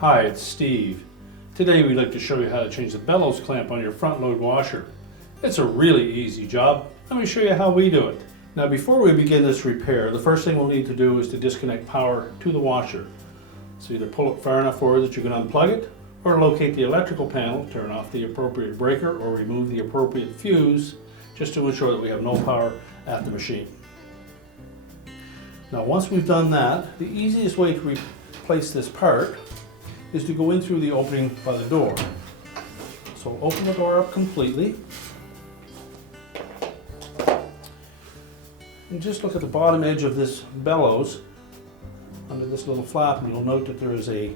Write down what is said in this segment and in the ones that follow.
Hi, it's Steve. Today we'd like to show you how to change the bellows clamp on your front load washer. It's a really easy job. Let me show you how we do it. Now before we begin this repair, the first thing we'll need to do is to disconnect power to the washer. So either pull it far enough forward that you can unplug it, or locate the electrical panel, turn off the appropriate breaker, or remove the appropriate fuse, just to ensure that we have no power at the machine. Now once we've done that, the easiest way to replace this part is to go in through the opening by the door. So open the door up completely and just look at the bottom edge of this bellows under this little flap, and you'll note that there is a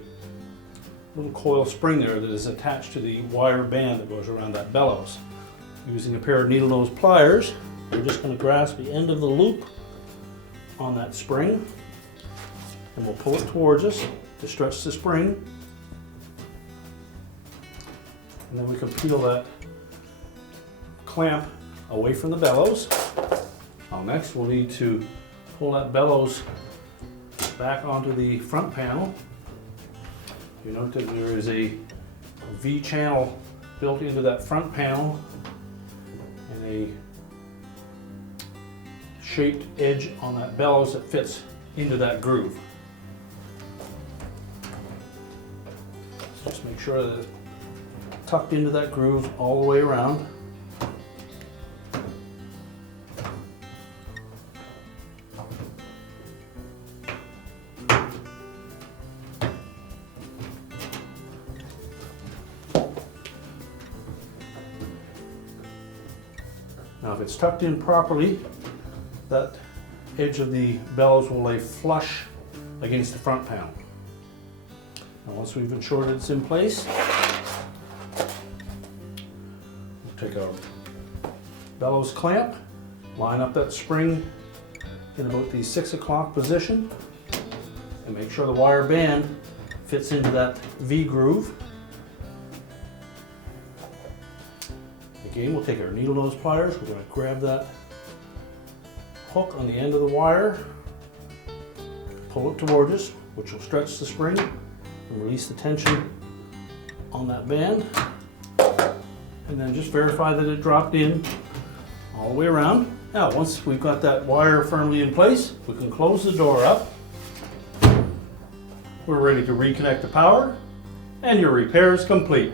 little coil spring there that is attached to the wire band that goes around that bellows. Using a pair of needle nose pliers, we're just going to grasp the end of the loop on that spring and we'll pull it towards us to stretch the spring. And then we can peel that clamp away from the bellows. Now next we'll need to pull that bellows back onto the front panel. You note that there is a V channel built into that front panel and a shaped edge on that bellows that fits into that groove. So just make sure that it's tucked into that groove all the way around. Now if it's tucked in properly, that edge of the bellows will lay flush against the front panel. Now once we've ensured it's in place, we'll take our bellows clamp, line up that spring in about the 6 o'clock position, and make sure the wire band fits into that V groove. Again, we'll take our needle nose pliers, we're going to grab that hook on the end of the wire, pull it towards us, which will stretch the spring and release the tension on that band, and then just verify that it dropped in all the way around. Now once we've got that wire firmly in place, we can close the door up. We're ready to reconnect the power, and your repair is complete.